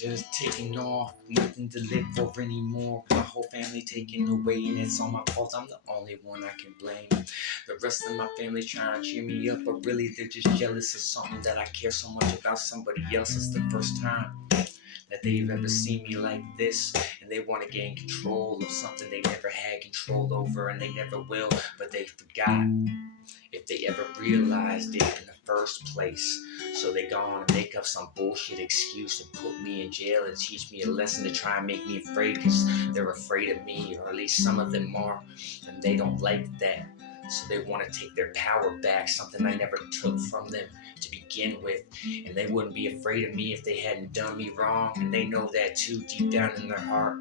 just taking off, nothing to live for anymore. My whole family taken away, and it's all my fault. I'm the only one I can blame. The rest of my family trying to cheer me up, but really they're just jealous of something that I care so much about somebody else. It's the first time that they've ever seen me like this, and they want to gain control of something they never had control over, and they never will, but they forgot if they ever realized it in the first place. So they go on and make up some bullshit excuse to put me in jail and teach me a lesson to try and make me afraid, because they're afraid of me, or at least some of them are, and they don't like that. So they want to take their power back, something I never took from them to begin with. And they wouldn't be afraid of me if they hadn't done me wrong, and they know that too deep down in their heart.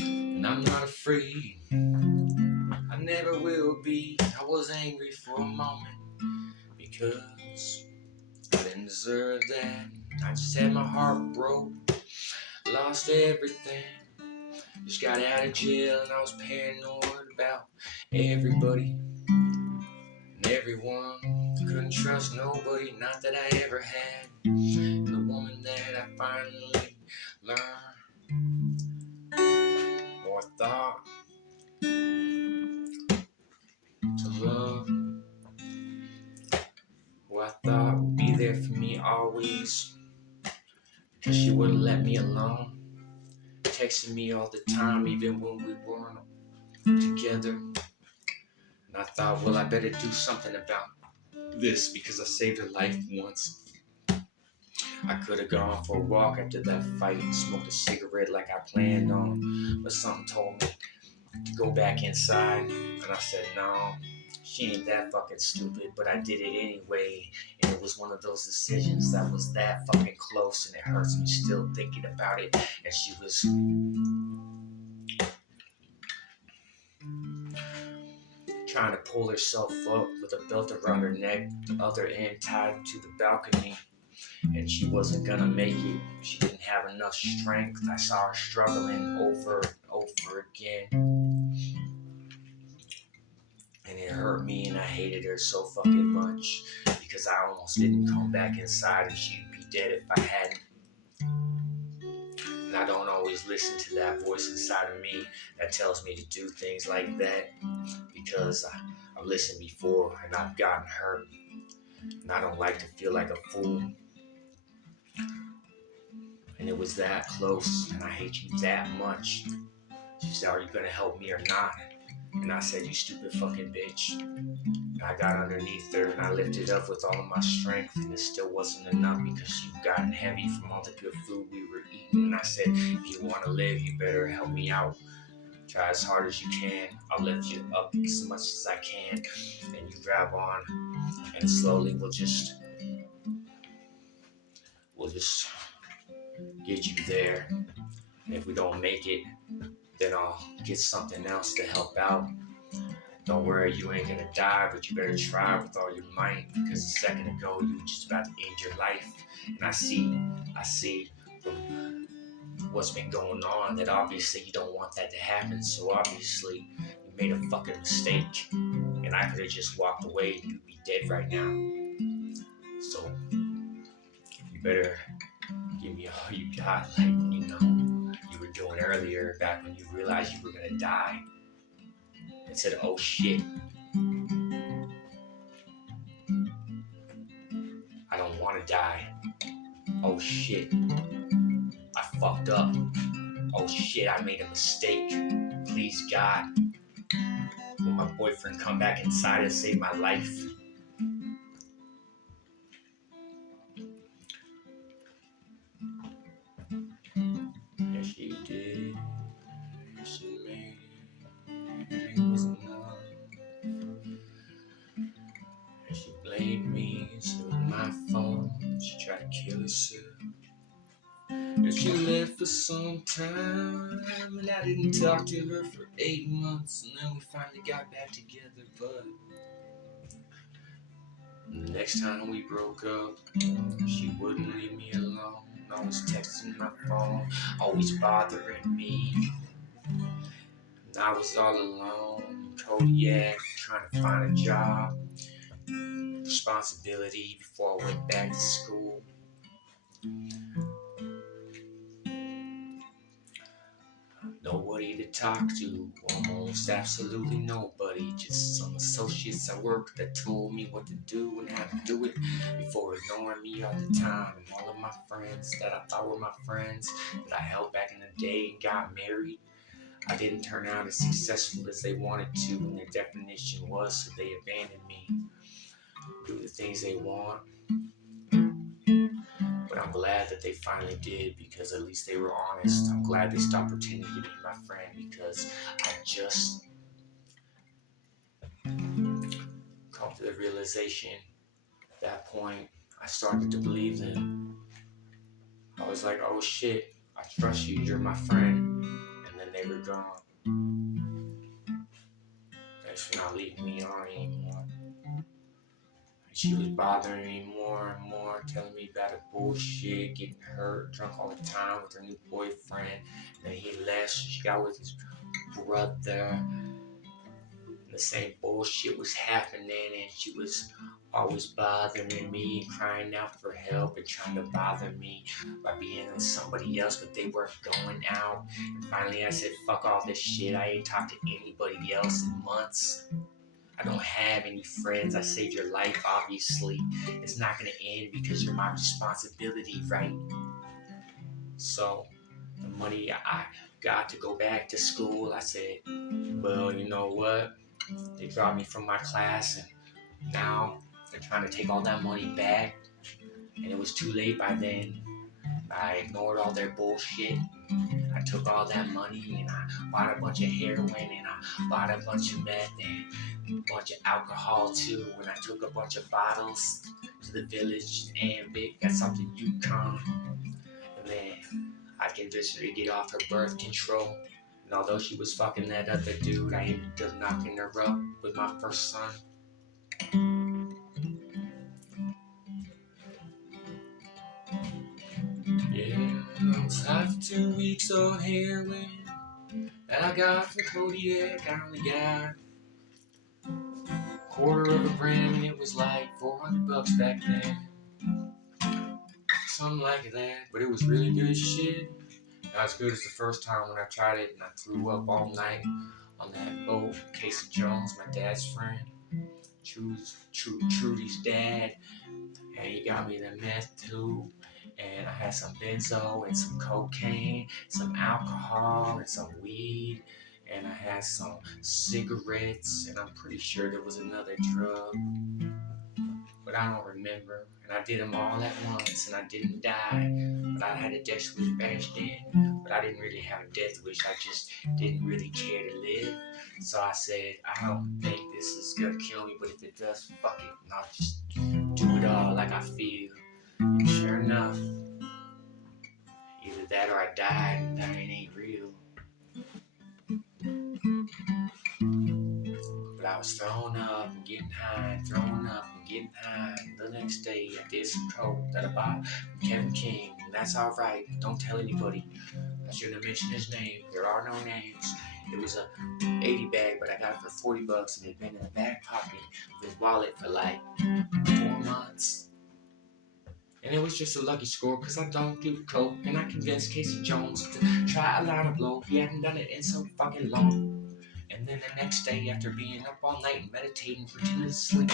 And I'm not afraid, I never will be. I was angry for a moment because I didn't deserve that. I just had my heart broke, lost everything. Just got out of jail and I was paranoid about everybody and everyone. Couldn't trust nobody, not that I ever had. The woman that I finally learned or thought to love, who I thought would be there for me always, because she wouldn't let me alone. Texting me all the time, even when we weren't together. And I thought, well, I better do something about this, because I saved her life once. I could have gone for a walk after that fight and smoked a cigarette like I planned on, but something told me to go back inside, and I said, no, she ain't that fucking stupid, but I did it anyway. And it was one of those decisions that was that fucking close, and it hurts me still thinking about it. And she was trying to pull herself up with a belt around her neck, the other end tied to the balcony, and she wasn't gonna make it. She didn't have enough strength. I saw her struggling over and over again, and it hurt me, and I hated her so fucking much, because I almost didn't come back inside, and she'd be dead if I hadn't. And I don't always listen to that voice inside of me that tells me to do things like that, because I've listened before and I've gotten hurt, and I don't like to feel like a fool. And it was that close, and I hate you that much. She said, are you gonna help me or not? And I said, you stupid fucking bitch. And I got underneath her and I lifted up with all of my strength, and it still wasn't enough, because she'd gotten heavy from all the good food we were eating. And I said, if you want to live, you better help me out. Try as hard as you can. I'll lift you up as much as I can, and you grab on, and slowly we'll just get you there. And if we don't make it, then I'll get something else to help out. Don't worry, you ain't gonna die, but you better try with all your might, because a second ago you were just about to end your life. And I see from what's been going on that obviously you don't want that to happen. So obviously you made a fucking mistake, and I could have just walked away and you'd be dead right now. So you better give me all you got, like, you were doing earlier, back when you realized you were gonna die. And said, oh shit, I don't want to die. Oh shit, I fucked up. Oh shit, I made a mistake. Please God, will my boyfriend come back inside and save my life? Yes, she did. She made it. It was enough. And she blamed me, so it was my fault. She tried to kill herself. And she left for some time, and I didn't talk to her for 8 months, and then we finally got back together. But the next time we broke up, she wouldn't leave me alone. Always texting my phone, always bothering me. And I was all alone in Kodiak, trying to find a job. responsibility before I went back to school. Nobody to talk to, almost absolutely nobody. Just some associates at work that told me what to do and how to do it before ignoring me all the time. And all of my friends that I thought were my friends that I held back in the day and got married, I didn't turn out as successful as they wanted to, and their definition was, so they abandoned me. Do the things they want. But I'm glad that they finally did, because at least they were honest. I'm glad they stopped pretending to be my friend, because I just come to the realization at that point I started to believe them. I was like, oh shit, I trust you, you're my friend. And then they were gone. Thanks for not leaving me on anymore. She was bothering me more and more, telling me about her bullshit, getting hurt, drunk all the time with her new boyfriend. And then he left, so she got with his brother. The same bullshit was happening, and she was always bothering me and crying out for help and trying to bother me by being with somebody else, but they weren't going out. And finally I said, fuck all this shit, I ain't talked to anybody else in months. I don't have any friends. I saved your life, obviously. It's not gonna end because you're my responsibility, right? So the money I got to go back to school, I said, well, you know what? They dropped me from my class, and now they're trying to take all that money back. And it was too late by then. I ignored all their bullshit. I took all that money and I bought a bunch of heroin, and I bought a bunch of meth and a bunch of alcohol too. And I took a bunch of bottles to the village and Vic, that's up to Yukon. And then I convinced her to get off her birth control. And although she was fucking that other dude, I ended up knocking her up with my first son. Yeah, I was high for 2 weeks on heroin that I got from Kodiak. I only got a quarter of a gram, and it was like $400 back then. Something like that, but it was really good shit. Not as good as the first time when I tried it and I threw up all night on that boat. Casey Jones, my dad's friend, Trudy's dad, and he got me the meth too. And I had some benzo and some cocaine, some alcohol and some weed, and I had some cigarettes, and I'm pretty sure there was another drug, but I don't remember. And I did them all at once, and I didn't die, but I had a death wish bashed in. But I didn't really have a death wish, I just didn't really care to live. So I said, I don't think this is gonna kill me, but if it does, fuck it, and I'll just do it all like I feel. And sure enough, either that or I died, and that ain't real. But I was throwing up and getting high, throwing up and getting high. And the next day, I did some coke that I bought from Kevin King, and that's alright. Don't tell anybody. I shouldn't have mentioned his name. There are no names. It was a 80 bag, but I got it for $40, and it had been in the back pocket of his wallet for like 4 months. And it was just a lucky score, because I don't do coke, and I convinced Casey Jones to try a line of blow. He hadn't done it in so fucking long. And then the next day, after being up all night and meditating, pretending to sleep,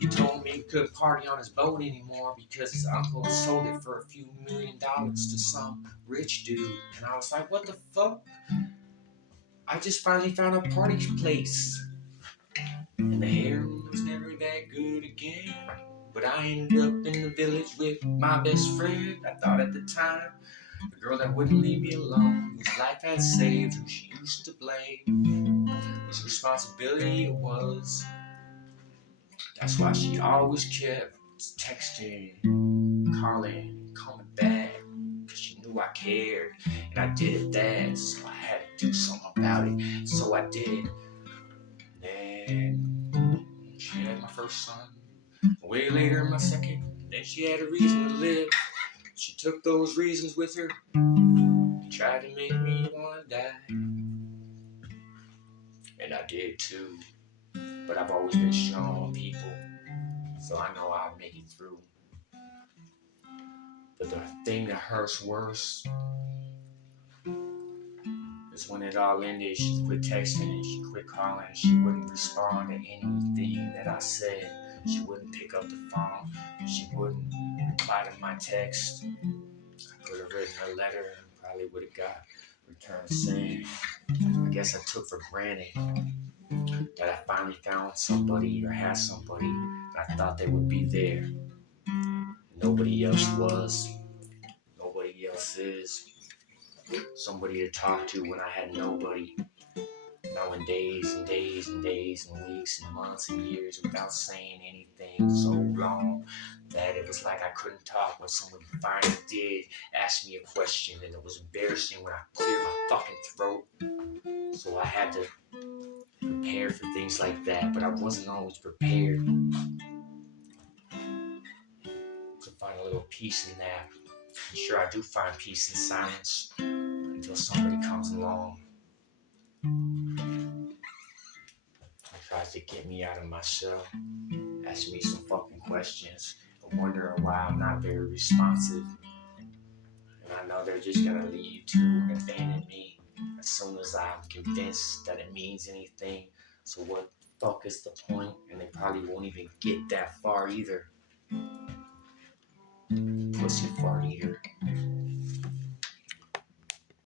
he told me he couldn't party on his boat anymore because his uncle had sold it for a few $1,000,000 to some rich dude. And I was like, what the fuck? I just finally found a party place. And the heroin was never that good again. But I ended up in the village with my best friend. I thought at the time, the girl that wouldn't leave me alone, whose life had saved, who she used to blame, whose responsibility it was. That's why she always kept texting, calling, coming back, because she knew I cared, and I did that, so I had to do something about it. So I did. Then she had my first son. Way later, my second. Then she had a reason to live. She took those reasons with her and tried to make me want to die. And I did too. but I've always been strong on people, so I know I'll make it through. But the thing that hurts worse is when it all ended. She quit texting and she quit calling. She wouldn't respond to anything that I said. She wouldn't pick up the phone. She wouldn't reply to my text. I could have written a letter and probably would have got returned saying, I guess I took for granted that I finally found somebody or had somebody that I thought they would be there. Nobody else was. Nobody else is. Somebody to talk to when I had nobody. Now in days and days and days and weeks and months and years without saying anything so long that it was like I couldn't talk when someone finally did ask me a question, and it was embarrassing when I cleared my fucking throat. So I had to prepare for things like that, but I wasn't always prepared to find a little peace in that. And sure, I do find peace in silence until somebody comes along and tries to get me out of my shell, asking me some fucking questions, and wondering why I'm not very responsive. And I know they're just gonna leave too and abandon me as soon as I'm convinced that it means anything. So what the fuck is the point? And they probably won't even get that far either. Pussy fart eater.